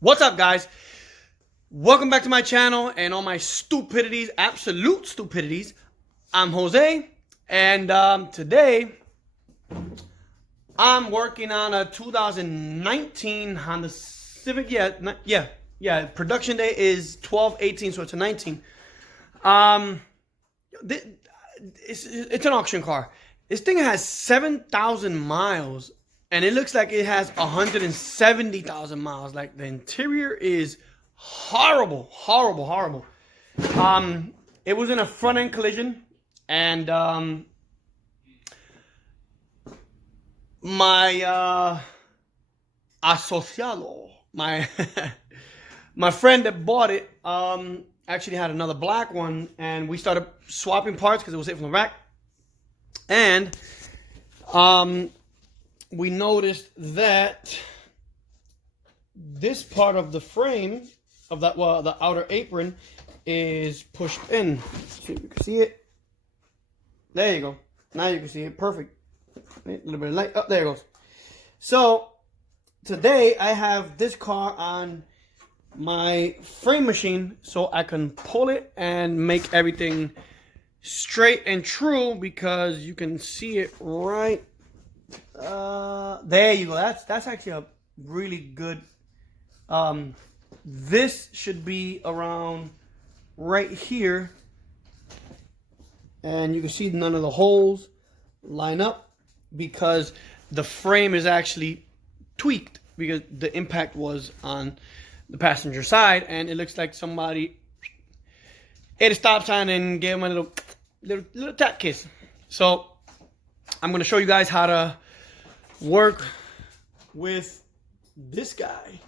What's up, guys? Welcome back to my channel and all my stupidities, absolute stupidities. I'm Jose, and today I'm working on a 2019 Honda Civic. Yeah. Production day is 12/18, so it's a 19. It's an auction car. This thing has 7,000 miles, and it looks like it has 170,000 miles. Like, the interior is horrible. It was in a front end collision, and my asociado, my my friend that bought it, actually had another black one, and we started swapping parts because it was hit from the rack. And we noticed that this part of the frame of that, well, the outer apron is pushed in. Let's see if you can see it. There you go. Now you can see it. Perfect. A little bit of light. Oh, there it goes. So today I have this car on my frame machine so I can pull it and make everything straight and true, because you can see it right there you go. That's actually a really good, this should be around right here, and you can see none of the holes line up because the frame is actually tweaked because the impact was on the passenger side, and it looks like somebody hit a stop sign and gave him a little tap kiss. So I'm going to show you guys how to work with this guy.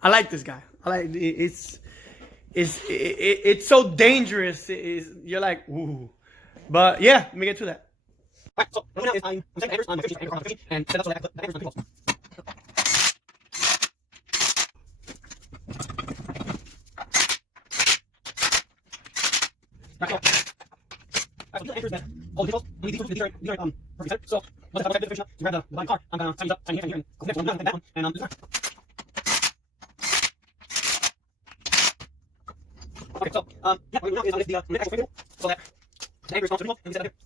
I like this guy. I like it's so dangerous. You're like, ooh. But yeah, let me get to that. Alright, so what I'm doing now is I'm setting anchors on my fishing anchor on my fishing, and set up so that I put the anchors on the people. So the anchors that hold the vehicles, and these are perfect center. So once I finish up to grab the line car, I'm gonna sign these up, sign here, and go next one. I'm not that one, and this one. Okay, so yeah, what we're doing now is on the actual frame wheel, so that the anchor is on to the vehicle, and we set it up here.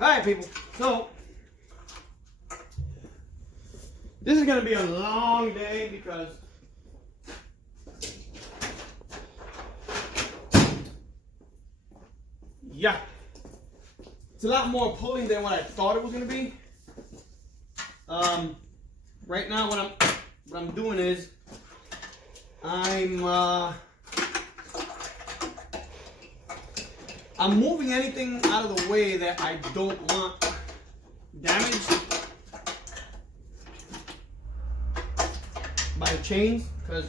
Alright, people, so this is going to be a long day because yeah, it's a lot more pulling than what I thought it was going to be. Right now what I'm doing is I'm moving anything out of the way that I don't want damaged by the chains, because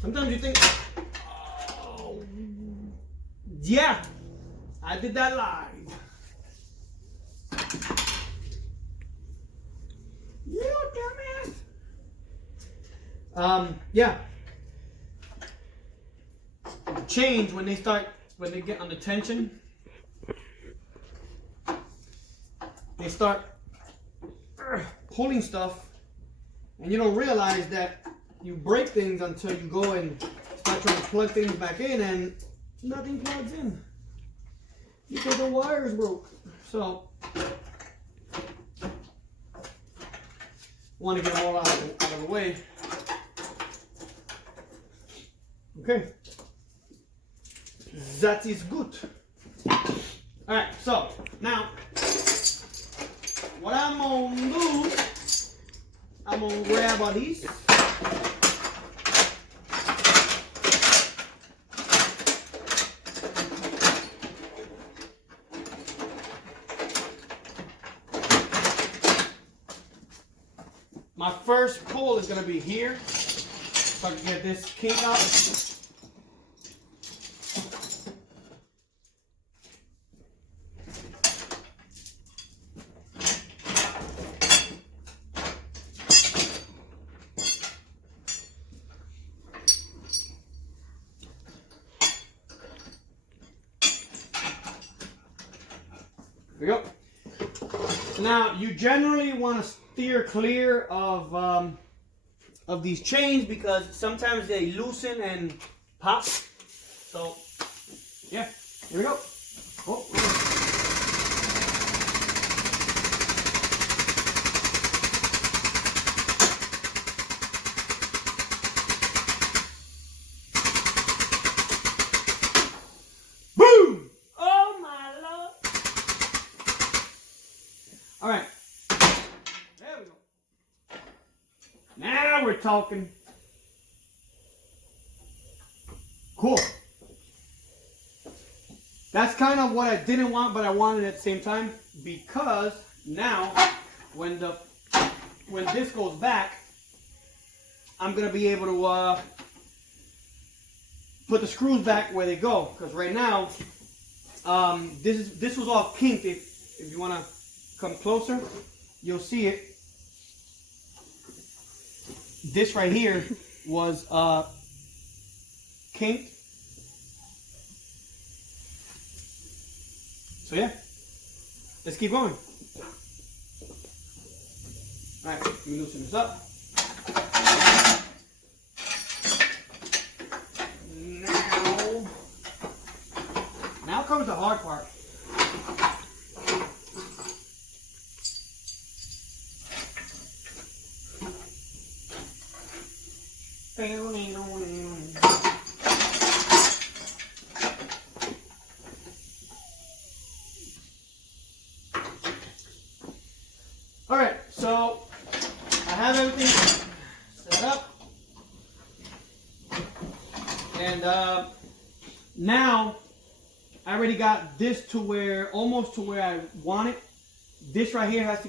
sometimes you think, oh, yeah, I did that live. You dumbass. Yeah. Chains, when they get under tension, they start pulling stuff, and you don't realize that you break things until you go and start trying to plug things back in, and nothing plugs in because the wires broke. So want to get them all out of the way. Okay. That is good. Alright, so now what I'm gonna do, I'm gonna grab all these. my first pull is going to be here, so I can get this kink out. There we go. Now you generally want to steer clear of these chains because sometimes they loosen and pop. So yeah, here we go. Oh. Boom! Oh my Lord! All right. There we go. Now we're talking. Cool. That's kind of what I didn't want, but I wanted at the same time, because now when this goes back, I'm gonna be able to put the screws back where they go. Because right now, this was all kinked. If you wanna come closer, you'll see it. This right here was kinked. So yeah, let's keep going. All right, let me loosen this up. Now comes the hard part. All right, so I have everything set up, and now I already got this to where, almost to where I want it. This right here has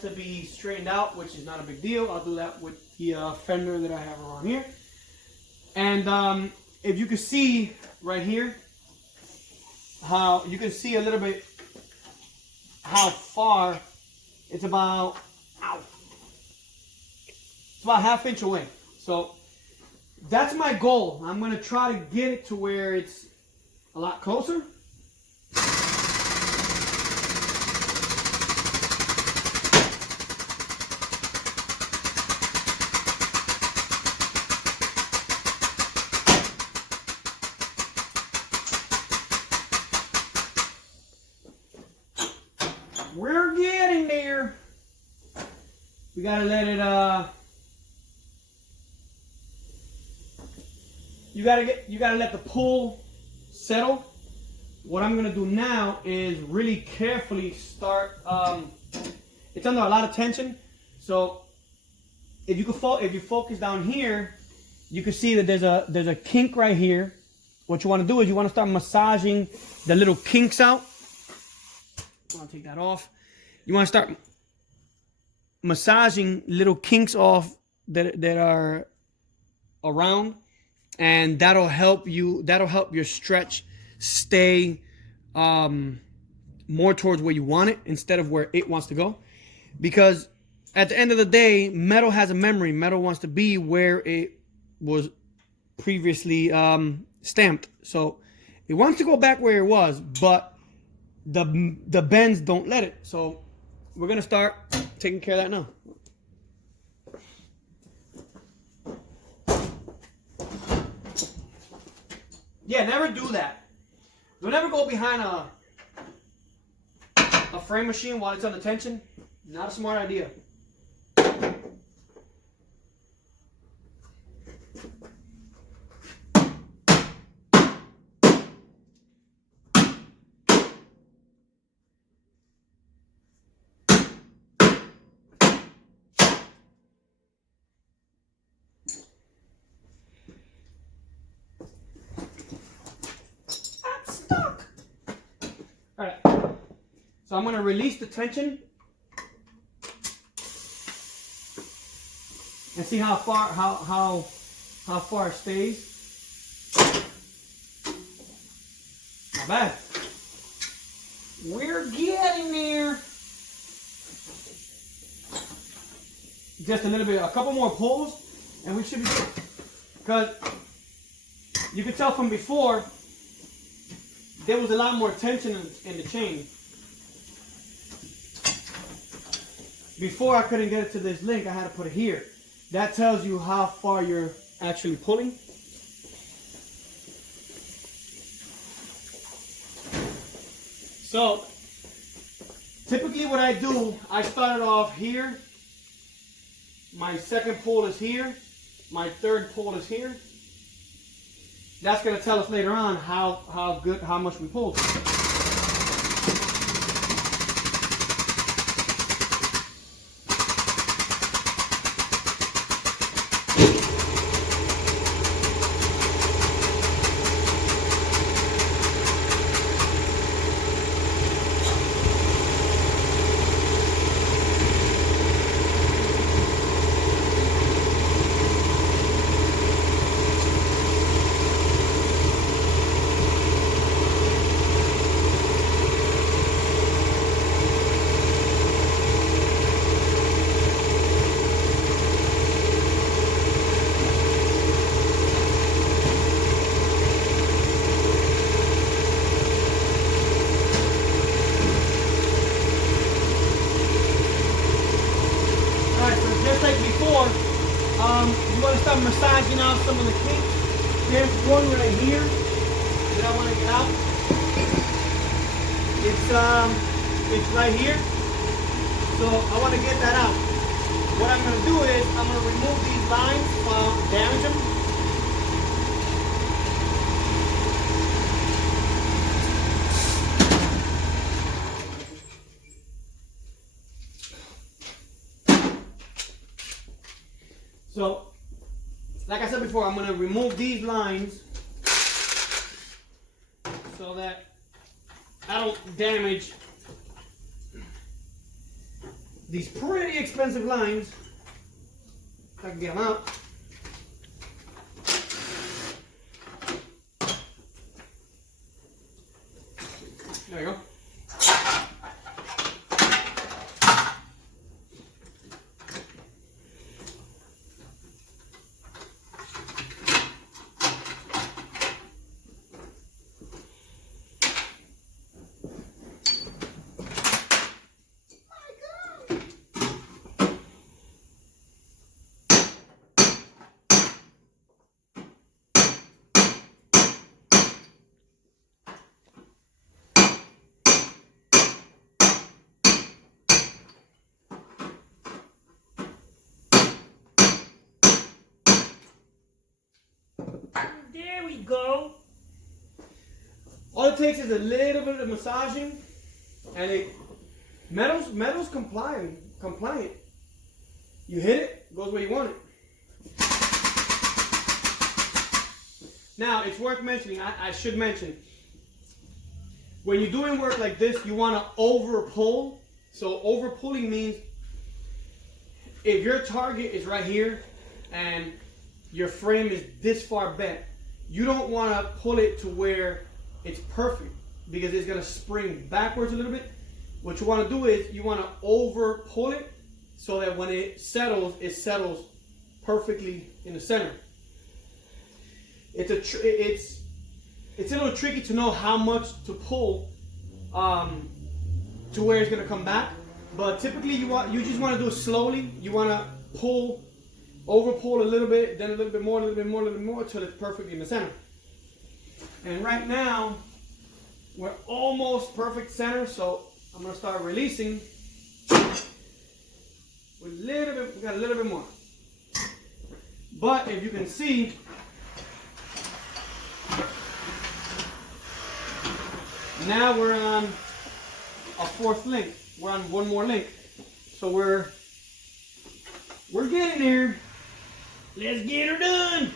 to be straightened out, which is not a big deal. I'll do that with the fender that I have around here. And if you can see right here, how you can see a little bit how far it's about. Ow, it's about ½ inch away. So that's my goal. I'm going to try to get it to where it's a lot closer. We're getting there. We gotta let it you gotta let the pull settle. What I'm gonna do now is really carefully start. It's under a lot of tension, so if you focus down here, you can see that there's a kink right here. What you want to do is you want to start massaging the little kinks out. I'll take that off. You want to start massaging little kinks off that are around, and that'll help your stretch stay more towards where you want it instead of where it wants to go. Because at the end of the day, metal has a memory. Metal wants to be where it was previously stamped. So it wants to go back where it was, but the bends don't let it. So we're gonna start taking care of that now. Yeah, never do that. Don't ever go behind a frame machine while it's under tension. Not a smart idea. Alright, so I'm going to release the tension. and see how far it stays. Not bad. We're getting there. Just a little bit, a couple more pulls, and we should be good. Because you could tell from before, there was a lot more tension in the chain. Before I couldn't get it to this link, I had to put it here. That tells you how far you're actually pulling. So, typically what I do, I started off here. My second pull is here. My third pull is here. That's going to tell us later on how much we pulled. You want to start massaging out some of the kinks. There's one right here that I want to get out. It's right here. So I want to get that out. What I'm going to do is I'm going to remove these lines, damage them. So, like I said before, I'm going to remove these lines so that I don't damage these pretty expensive lines. If I can get them out. There we go. There we go. All it takes is a little bit of massaging, and metal's compliant. You hit it, goes where you want it. Now, it's worth mentioning, I should mention, when you're doing work like this, you want to over pull. So over pulling means if your target is right here and your frame is this far bent, you don't want to pull it to where it's perfect because it's going to spring backwards a little bit. What you want to do is you want to over pull it so that when it settles perfectly in the center. It's a little tricky to know how much to pull to where it's going to come back, but typically you just want to do it slowly. You want to over pull a little bit, then a little bit more, a little bit more, a little bit more, until it's perfectly in the center. And right now, we're almost perfect center, so I'm going to start releasing with a little bit. We got a little bit more. But if you can see, now we're on a fourth link. We're on one more link. So we're getting there. Let's get her done.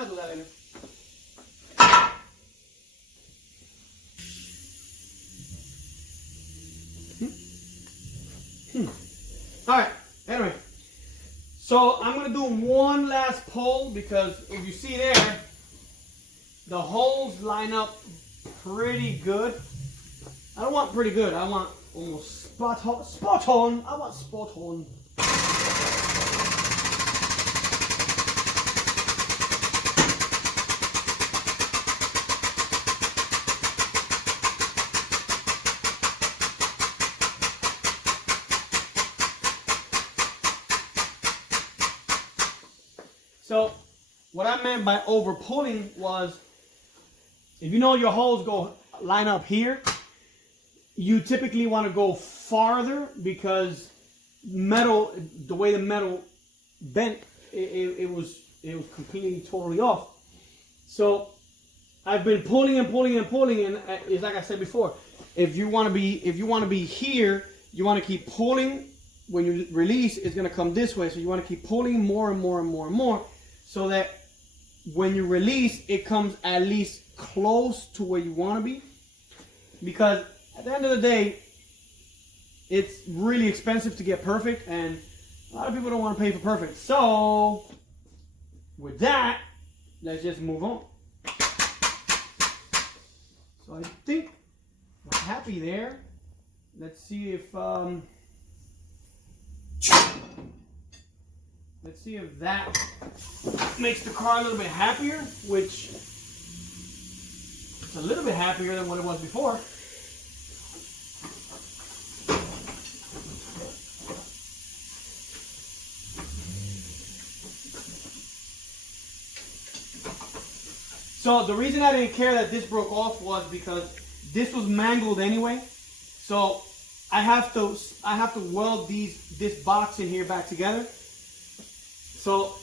I'll do that later. All right, anyway, so I'm gonna do one last pull because if you see there, the holes line up pretty good. I don't want pretty good, I want almost spot on, I want spot on. So what I meant by over pulling was, if you know your holes go line up here, you typically want to go farther because metal, the way the metal bent, it was completely totally off. So I've been pulling and pulling and pulling, and it's like I said before, if you want to be here, you want to keep pulling. When you release, it's going to come this way, so you want to keep pulling more and more and more and more, so that when you release, it comes at least close to where you want to be. Because at the end of the day, it's really expensive to get perfect, and a lot of people don't want to pay for perfect. So with that, let's just move on. So I think we're happy there. Let's see if that makes the car a little bit happier, which it's a little bit happier than what it was before. So the reason I didn't care that this broke off was because this was mangled anyway. So I have to weld this box in here back together. So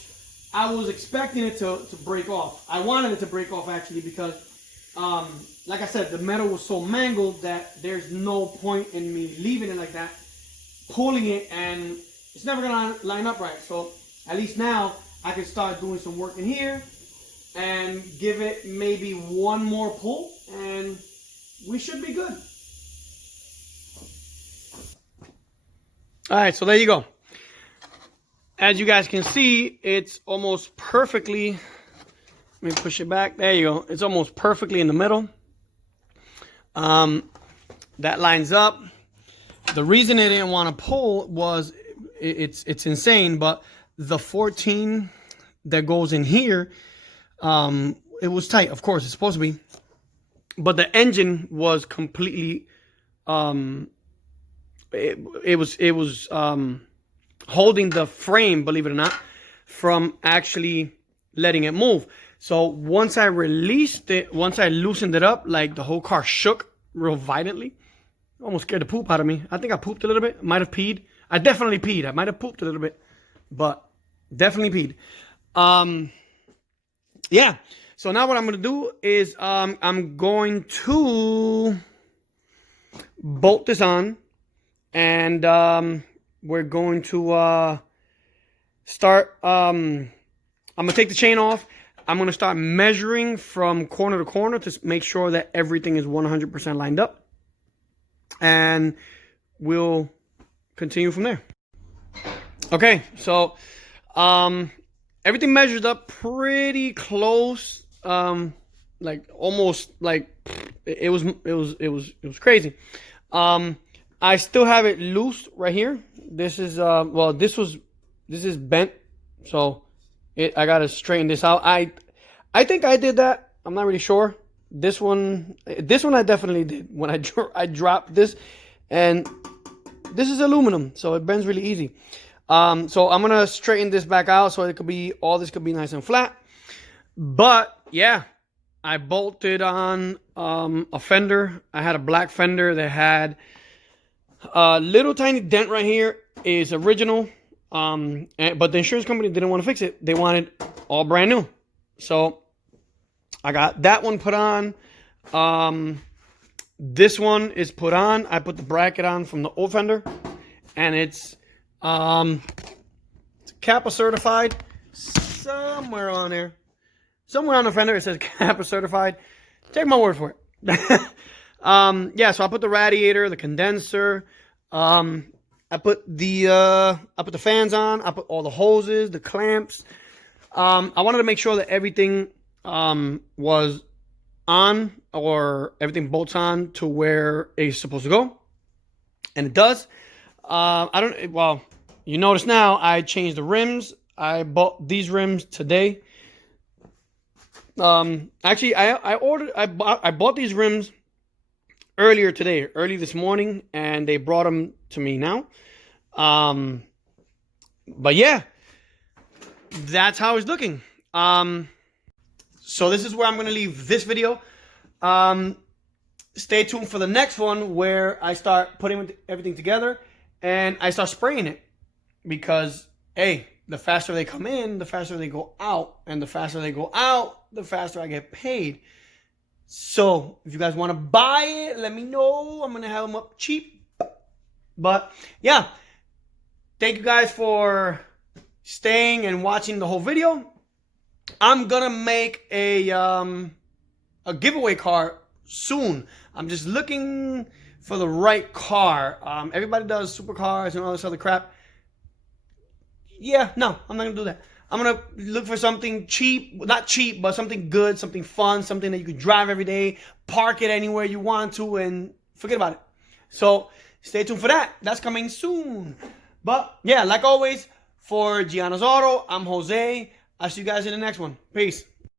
I was expecting it to break off. I wanted it to break off actually because, like I said, the metal was so mangled that there's no point in me leaving it like that, pulling it, and it's never gonna line up right. So at least now I can start doing some work in here and give it maybe one more pull, and we should be good. All right, so there you go. As you guys can see, it's almost perfectly, let me push it back. There you go. It's almost perfectly in the middle. That lines up. The reason I didn't want to pull was, it's insane, but the 14 that goes in here, it was tight. Of course, it's supposed to be. But the engine was completely, it was holding the frame, believe it or not, from actually letting it move. So once I released it, once I loosened it up, like the whole car shook real violently. Almost scared the poop out of me. I think I pooped a little bit. Might have peed. I definitely peed. I might have pooped a little bit, but definitely peed. Yeah. So now what I'm going to do is I'm going to bolt this on, and we're going to start, I'm going to take the chain off. I'm going to start measuring from corner to corner to make sure that everything is 100% lined up. And we'll continue from there. Okay, so everything measured up pretty close. Like almost like it was crazy. I still have it loose right here. This is well, this is bent, so I gotta straighten this out. I think I did that. I'm not really sure. This one I definitely did when I dropped this, and this is aluminum, so it bends really easy. So I'm gonna straighten this back out so it could be, all this could be nice and flat. But yeah, I bolted on a fender. I had a black fender that had a little tiny dent right here. Is original, but the insurance company didn't want to fix it. They wanted all brand new. So I got that one put on. This one is put on. I put the bracket on from the old fender, and it's Kappa certified. Somewhere on there, somewhere on the fender, it says Kappa certified. Take my word for it. Yeah, so I put the radiator, the condenser. I put the fans on. I put all the hoses, the clamps. I wanted to make sure that everything was on, or everything bolts on to where it's supposed to go, and it does. Well, you notice now I changed the rims. I bought these rims today. Actually, I bought these rims earlier today, early this morning, and they brought them to me now. But yeah, that's how it's looking. So this is where I'm going to leave this video. Stay tuned for the next one, where I start putting everything together and I start spraying it, because hey, the faster they come in, the faster they go out, and the faster they go out, the faster I get paid. So if you guys want to buy it, let me know. I'm going to have them up cheap. But yeah, thank you guys for staying and watching the whole video. I'm going to make a giveaway car soon. I'm just looking for the right car. Everybody does supercars and all this other crap. Yeah, no, I'm not going to do that. I'm going to look for something cheap, not cheap, but something good, something fun, something that you can drive every day, park it anywhere you want to, and forget about it. So stay tuned for that. That's coming soon. But yeah, like always, for Gianna's Auto, I'm Jose. I'll see you guys in the next one. Peace.